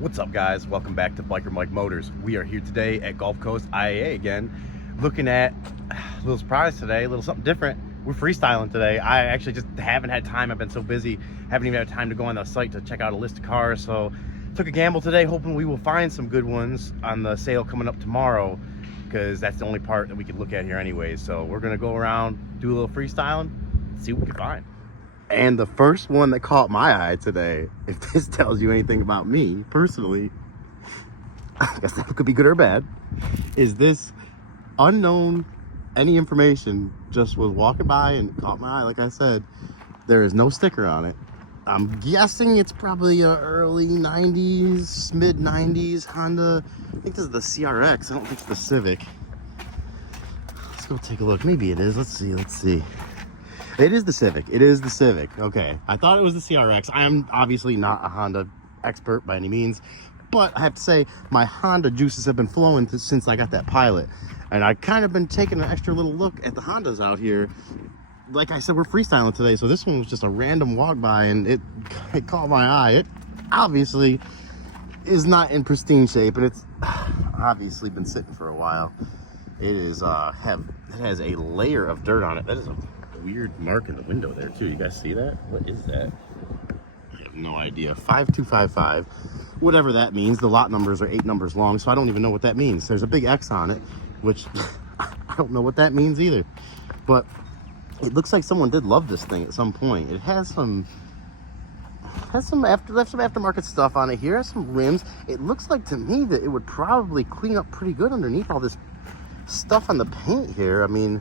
What's up, guys? Welcome back to Biker Mike Motors. We are here today at Gulf Coast IAA again, looking at a little surprise today, a little something different. We're freestyling today. I actually just haven't had time. I've been so busy, haven't even had time to go on the site to check out a list of cars. So took a gamble today, hoping we will find some good ones on the sale coming up tomorrow, because that's the only part that we could look at here anyways. So we're gonna go around, do a little freestyling, see what we can find. And the first one that caught my eye today, if this tells you anything about me personally, I guess that could be good or bad, is this unknown, any information, just was walking by and caught my eye. Like I said, there is no sticker on it. I'm guessing it's probably a early 90s, mid 90s Honda. I think this is the CRX. I don't think it's the Civic. Let's go take a look. Maybe it is. Let's see. It is the Civic. It is the Civic. Okay. I thought it was the CRX. I am obviously not a Honda expert by any means, but I have to say my Honda juices have been flowing since I got that Pilot. And I kind of been taking an extra little look at the Hondas out here. Like I said, we're freestyling today, so this one was just a random walk by and it caught my eye. It obviously is not in pristine shape, and it's obviously been sitting for a while. It is it has a layer of dirt on it. That is a weird mark in the window there too. You guys see that? What is that? I have no idea. 5255, whatever that means. The lot numbers are 8 numbers long, so I don't even know what that means. There's a big X on it, which I don't know what that means either. But it looks like someone did love this thing at some point. It has some aftermarket stuff on it here. It has some rims. It looks like to me that it would probably clean up pretty good underneath all this stuff on the paint here. I mean,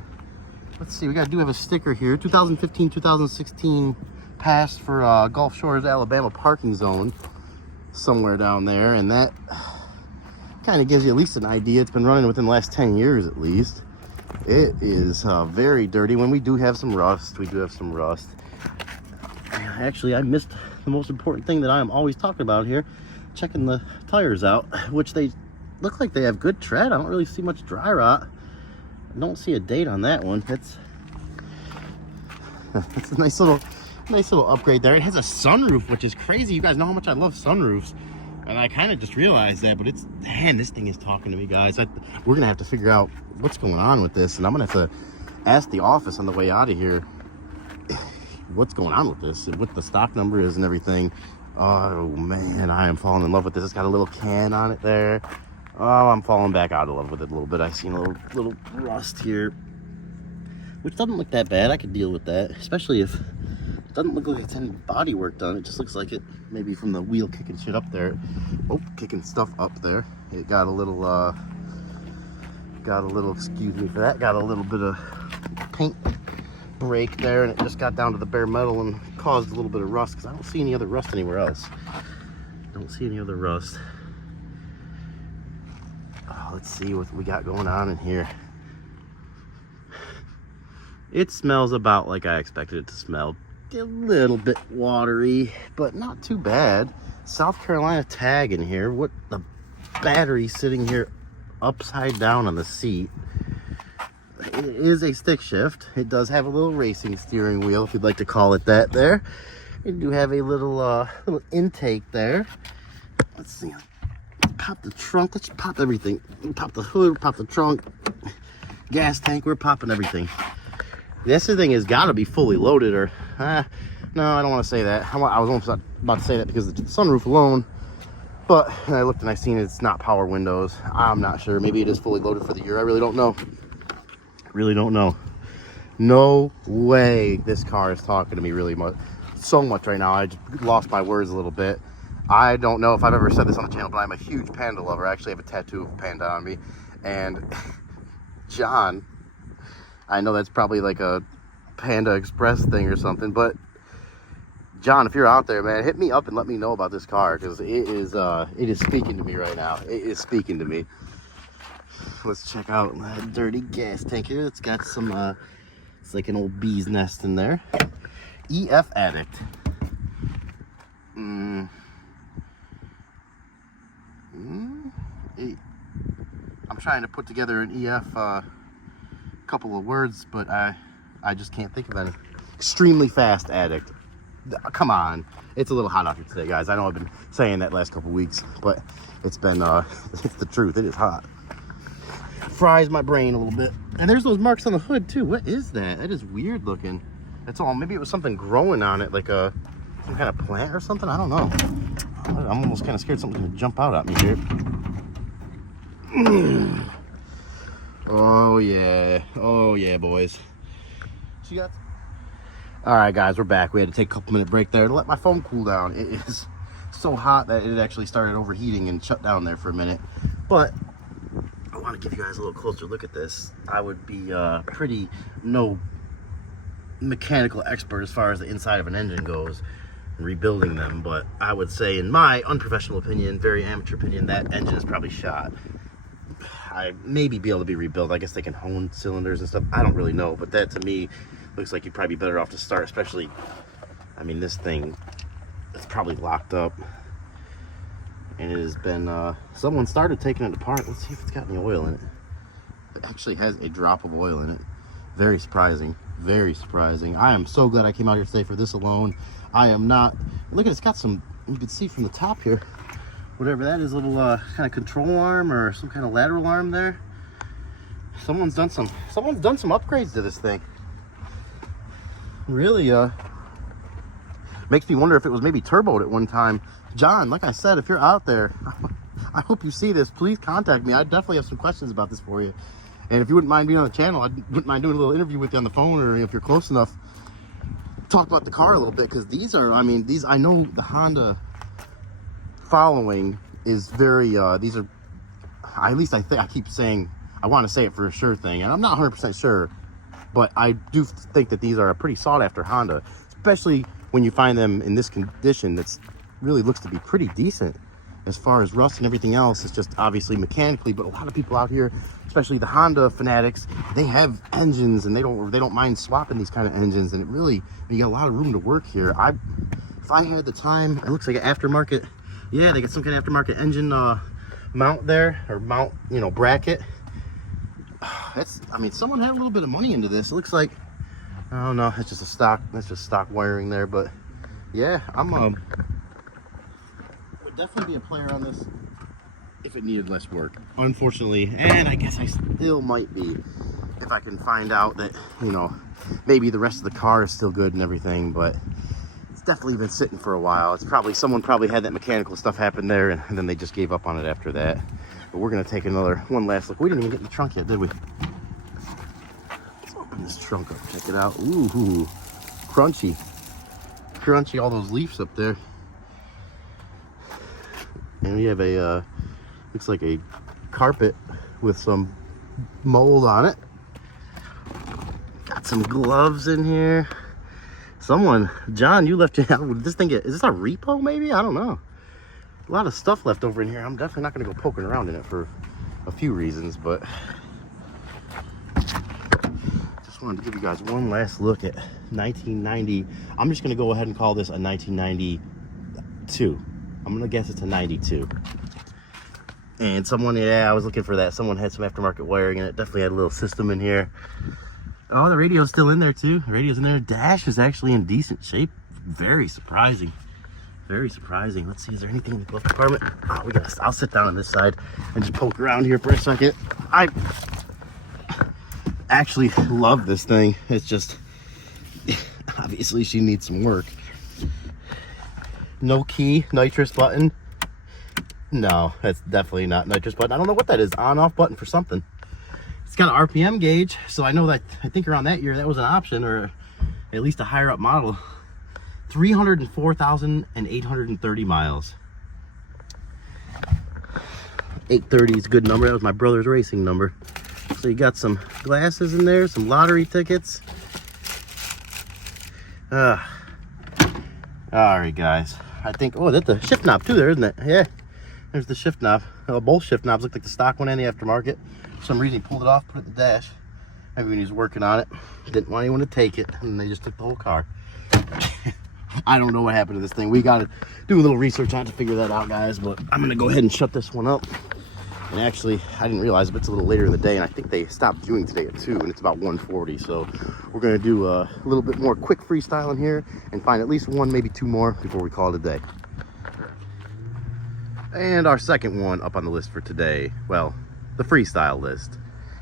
let's see, we do have a sticker here. 2015-2016 pass for Gulf Shores, Alabama parking zone somewhere down there. And that kind of gives you at least an idea. It's been running within the last 10 years at least. It is very dirty. When we do have some rust, Actually, I missed the most important thing that I am always talking about here, checking the tires out, which they look like they have good tread. I don't really see much dry rot. I don't see a date on that one. It's a nice little upgrade there. It has a sunroof, which is crazy. You guys know how much I love sunroofs, and I kind of just realized that. But man, this thing is talking to me, guys. We're gonna have to figure out what's going on with this, and I'm gonna have to ask the office on the way out of here what's going on with this and what the stock number is and everything. Oh man, I am falling in love with this. It's got a little can on it there. Oh, I'm falling back out of love with it a little bit. I seen a little rust here, which doesn't look that bad. I could deal with that, especially if it doesn't look like it's any body work done. It just looks like it maybe from the wheel kicking shit up there. Oh, kicking stuff up there. It got a little, excuse me for that, got a little bit of paint break there, and it just got down to the bare metal and caused a little bit of rust, because I don't see any other rust anywhere else. Don't see any other rust. Let's see what we got going on in here. It smells about like I expected it to smell. A little bit watery, but not too bad. South Carolina tag in here. What the battery sitting here upside down on the seat. It is a stick shift. It does have a little racing steering wheel, if you'd like to call it that there. You do have a little intake there. Let's see. Pop the trunk. Let's pop everything. Pop the hood, pop the trunk, gas tank. We're popping everything. This thing has got to be fully loaded, or no, I don't want to say that. I was almost about to say that because of the sunroof alone, but I looked and I seen it's not power windows. I'm not sure. Maybe it is fully loaded for the year. I really don't know. No way this car is talking to me really much, so much right now. I just lost my words a little bit. I don't know if I've ever said this on the channel, but I'm a huge panda lover. I actually have a tattoo of a panda on me. And John, I know that's probably like a Panda Express thing or something, but John, if you're out there, man, hit me up and let me know about this car, because it is speaking to me right now. It is speaking to me. Let's check out that dirty gas tank here. It's got some, it's like an old bee's nest in there. EF Addict. I'm trying to put together an EF couple of words, but I just can't think of any. Extremely fast addict. Come on. It's a little hot out here today, guys. I know I've been saying that last couple weeks, but it's been, it's the truth. It is hot. Fries my brain a little bit. And there's those marks on the hood, too. What is that? That is weird looking. That's all. Maybe it was something growing on it, like some kind of plant or something. I don't know. I'm almost kind of scared something's going to jump out at me here. Oh, yeah. Oh, yeah, boys. So you got... All right, guys, we're back. We had to take a couple-minute break there to let my phone cool down. It is so hot that it actually started overheating and shut down there for a minute. But I want to give you guys a little closer look at this. I would be pretty no mechanical expert as far as the inside of an engine goes, rebuilding them. But I would say, in my unprofessional opinion, very amateur opinion, that engine is probably shot. I maybe be able to be rebuilt. I guess they can hone cylinders and stuff. I don't really know, but that to me looks like you'd probably be better off to start, especially, I mean, this thing is probably locked up. And it has been, someone started taking it apart. Let's see if it's got any oil in it. It actually has a drop of oil in it. Very surprising. Very surprising. I am so glad I came out here today for this alone. I am not, look at it, it's got some, you can see from the top here, whatever that is, a little kind of control arm or some kind of lateral arm there. Someone's done some upgrades to this thing. Really makes me wonder if it was maybe turboed at one time. John, like I said, if you're out there, I hope you see this. Please contact me. I definitely have some questions about this for you. And if you wouldn't mind being on the channel, I wouldn't mind doing a little interview with you on the phone, or if you're close enough, talk about the car a little bit, because these are, I mean, I know the Honda following is very, these are, at least I keep saying, I want to say it for a sure thing, and I'm not 100% sure, but I do think that these are a pretty sought after Honda, especially when you find them in this condition that's really looks to be pretty decent as far as rust and everything else. It's just obviously mechanically, but a lot of people out here, especially the Honda fanatics, they have engines and they don't mind swapping these kind of engines, and it really, you got a lot of room to work here. If I had the time, it looks like an aftermarket, yeah, they got some kind of aftermarket engine mount there, or mount, you know, bracket. That's, I mean, someone had a little bit of money into this. It looks like, I don't know, it's just that's just stock wiring there, but yeah, would definitely be a player on this if it needed less work, unfortunately. And I guess I still might be, if I can find out that, you know, maybe the rest of the car is still good and everything, but it's definitely been sitting for a while. It's probably, someone probably had that mechanical stuff happen there, and then they just gave up on it after that. But we're gonna take one last look. We didn't even get in the trunk yet, did we? Let's open this trunk up, check it out. Ooh, crunchy, all those leaves up there. And we have a, looks like a carpet with some mold on it. Got some gloves in here. Someone, John, you left it out. This thing, is this a repo maybe? I don't know. A lot of stuff left over in here. I'm definitely not going to go poking around in it for a few reasons, but just wanted to give you guys one last look at 1990. I'm just going to go ahead and call this a 1992. I'm going to guess it's a 92. And someone, yeah, I was looking for that. Someone had some aftermarket wiring, and it definitely had a little system in here. Oh, the radio's still in there too. The radio's in there. Dash is actually in decent shape. Very surprising. Very surprising. Let's see, is there anything in the glove compartment? Oh, I'll sit down on this side and just poke around here for a second. I actually love this thing. It's just, obviously she needs some work. No key, nitrous button. No, that's definitely not nitrous button. I don't know what that is. On-off button for something. It's got an RPM gauge, so I know that, I think around that year that was an option, or at least a higher up model. 304,830 miles. 830 is a good number. That was my brother's racing number. So you got some glasses in there, some lottery tickets. All right, guys. I think, oh, that's the shift knob too there, isn't it? Yeah, there's the shift knob. Oh, both shift knobs look like the stock one and the aftermarket. For some reason he pulled it off, put it in the dash. Maybe when he was working on it, didn't want anyone to take it, and they just took the whole car. I don't know what happened to this thing. We got to do a little research on it to figure that out, guys, but I'm going to go ahead and shut this one up. And actually, I didn't realize, but it's a little later in the day, and I think they stopped viewing today at 2, and it's about 1:40. So we're gonna do a little bit more quick freestyle in here and find at least one, maybe 2 more before we call it a day. And our second one up on the list for today, well, the freestyle list,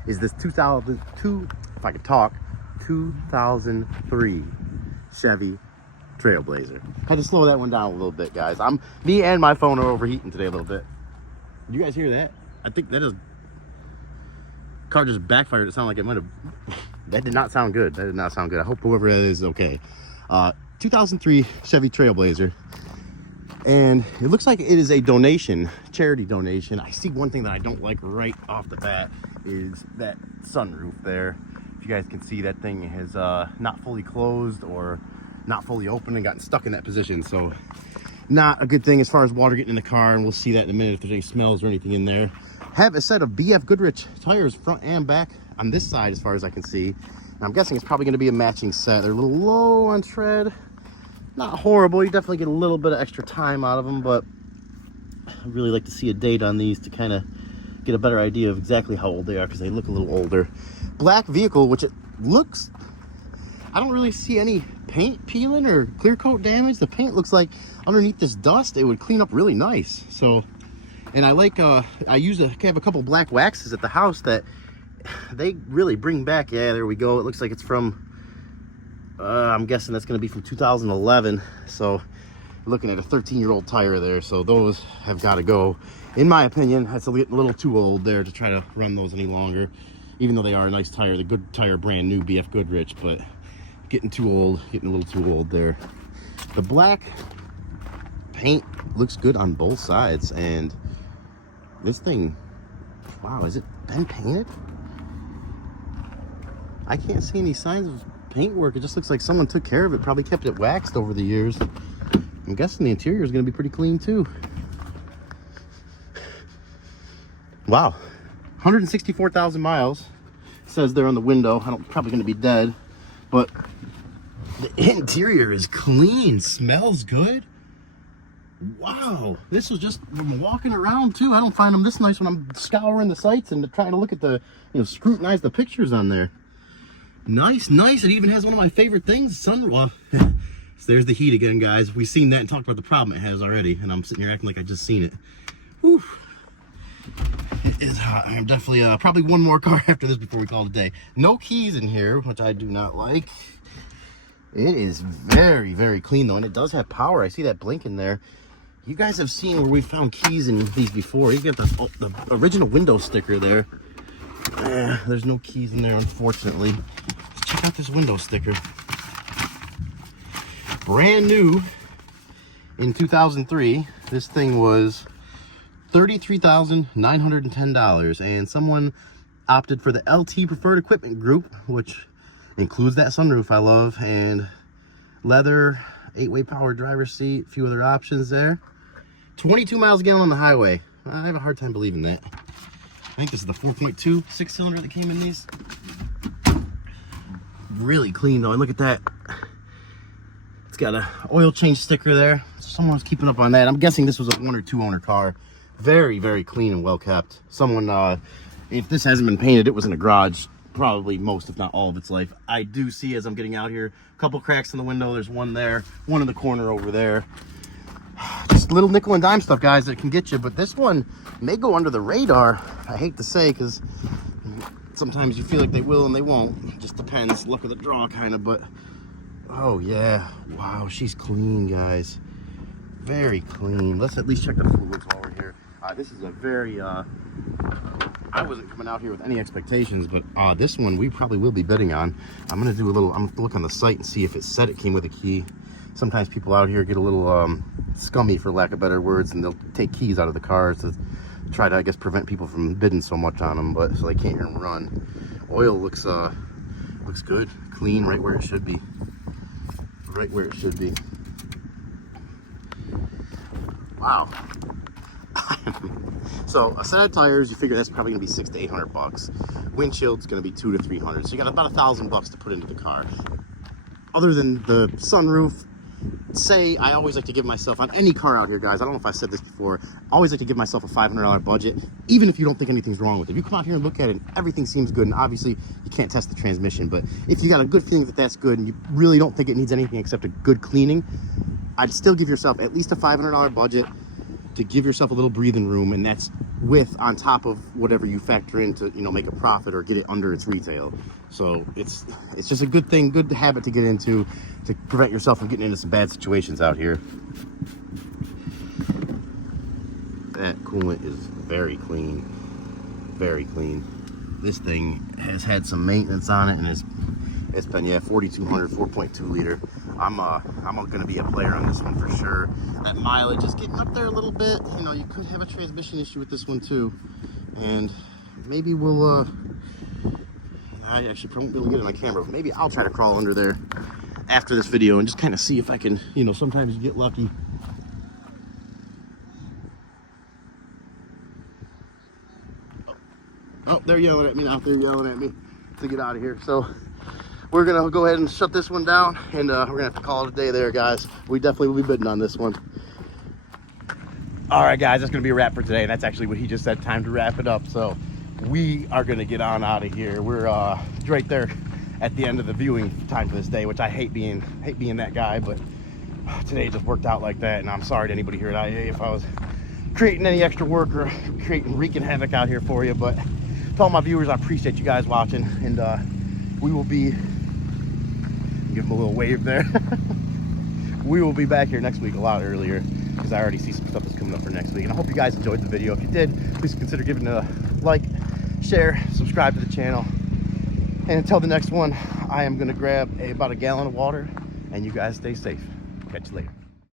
is this 2003 Chevy Trailblazer. Had to slow that one down a little bit, guys. Me and my phone are overheating today a little bit. Did you guys hear that? I think that car just backfired. It sounded like it might have. That did not sound good. That did not sound good. I hope whoever that is okay. 2003 Chevy Trailblazer. And it looks like it is a donation, charity donation. I see one thing that I don't like right off the bat is that sunroof there. If you guys can see, that thing has not fully closed or not fully open and gotten stuck in that position. So not a good thing as far as water getting in the car, and we'll see that in a minute if there's any smells or anything in there. Have a set of BF Goodrich tires front and back on this side as far as I can see. Now, I'm guessing it's probably going to be a matching set. They're a little low on tread. Not horrible. You definitely get a little bit of extra time out of them, but I'd really like to see a date on these to kind of get a better idea of exactly how old they are, because they look a little older. Black vehicle, which it looks, I don't really see any paint peeling or clear coat damage. The paint looks like underneath this dust, it would clean up really nice. So, and I like, I have a couple black waxes at the house that they really bring back. Yeah, there we go. It looks like it's from, I'm guessing that's going to be from 2011. So looking at a 13-year-old tire there. So those have got to go. In my opinion, that's a little too old there to try to run those any longer, even though they are a nice tire. The good tire, brand new BF Goodrich, but getting too old, getting a little too old there. The black paint looks good on both sides, and this thing, wow, is it been painted? I can't see any signs of paint work. It just looks like someone took care of it, probably kept it waxed over the years. I'm guessing the interior is going to be pretty clean too. Wow, 164,000 miles. It says there on the window. Probably going to be dead, but the interior is clean. Smells good. Wow, this was just from walking around too. I don't find them this nice when I'm scouring the sites and trying to look at the, scrutinize the pictures on there. Nice. It even has one of my favorite things, sunroof. So there's the heat again, guys. We've seen that and talked about the problem it has already, and I'm sitting here acting like I just seen it. Whew. It is hot. I'm definitely probably one more car after this before we call it a day. No keys in here, which I do not like. It is very, very clean though, and it does have power. I see that blinking there. You guys have seen where we found keys in these before. You get the original window sticker there. There's no keys in there, unfortunately. Check out this window sticker. Brand new in 2003. This thing was $33,910, and someone opted for the LT Preferred Equipment Group, which includes that sunroof I love, and leather, 8-way power driver's seat, a few other options there. 22 miles a gallon on the highway. I have a hard time believing that. I think this is the 4.2 6-cylinder that came in these. Really clean though, and look at that. It's got a oil change sticker there. Someone was keeping up on that. I'm guessing this was a 1 or 2 owner car. Very, very clean and well kept. Someone, if this hasn't been painted, it was in a garage probably most, if not all of its life. I do see, as I'm getting out here, a couple cracks in the window. There's one there, one in the corner over there. Just little nickel and dime stuff, guys, that can get you, but this one may go under the radar. I hate to say, because sometimes you feel like they will and they won't. It just depends, luck of the draw kind of, but oh yeah, wow, she's clean, guys. Very clean. Let's at least check the fluids while we're here. This is a very I wasn't coming out here with any expectations, but this one we probably will be betting on. I'm gonna look on the site and see if it said it came with a key. Sometimes people out here get a little scummy, for lack of better words, and they'll take keys out of the cars to try to, I guess, prevent people from bidding so much on them, but so they can't hear them run. Oil looks good, clean, right where it should be. Right where it should be. Wow. So a set of tires, you figure that's probably gonna be $600 to $800. Windshield's gonna be $200 to $300. So you got about $1,000 to put into the car. Other than the sunroof, say I always like to give myself, on any car out here, guys, I don't know if I said this before, I always like to give myself a $500 budget, even if you don't think anything's wrong with it. If you come out here and look at it, everything seems good, and obviously you can't test the transmission, but if you got a good feeling that that's good and you really don't think it needs anything except a good cleaning, I'd still give yourself at least a $500 budget to give yourself a little breathing room, and that's with on top of whatever you factor in to, you know, make a profit or get it under its retail. So it's just a good thing, good habit to get into to prevent yourself from getting into some bad situations out here. That coolant is very clean, very clean. This thing has had some maintenance on it, and it's been, yeah, 4,200, 4.2 liter. I'm gonna be a player on this one for sure. That mileage is getting up there a little bit. You know, you could have a transmission issue with this one too, and maybe we'll I actually won't be able to get it on camera, but maybe I'll try to crawl under there after this video and just kind of see if I can, you know, sometimes you get lucky. Oh, they're yelling at me now. They're yelling at me to get out of here. So we're gonna go ahead and shut this one down, and we're gonna have to call it a day there, guys. We definitely will be bidding on this one. All right, guys, that's gonna be a wrap for today. That's actually what he just said, time to wrap it up. So we are gonna get on out of here. We're right there at the end of the viewing time for this day, which I hate being that guy, but today it just worked out like that, and I'm sorry to anybody here at IAA if I was creating any extra work or wreaking havoc out here for you. But to all my viewers, I appreciate you guys watching, and we will be, give them a little wave there. We will be back here next week a lot earlier, because I already see some stuff that's coming up for next week. And I hope you guys enjoyed the video. If you did, please consider giving it a like, share, subscribe to the channel. And until the next one, I am going to grab about a gallon of water, and you guys stay safe. Catch you later.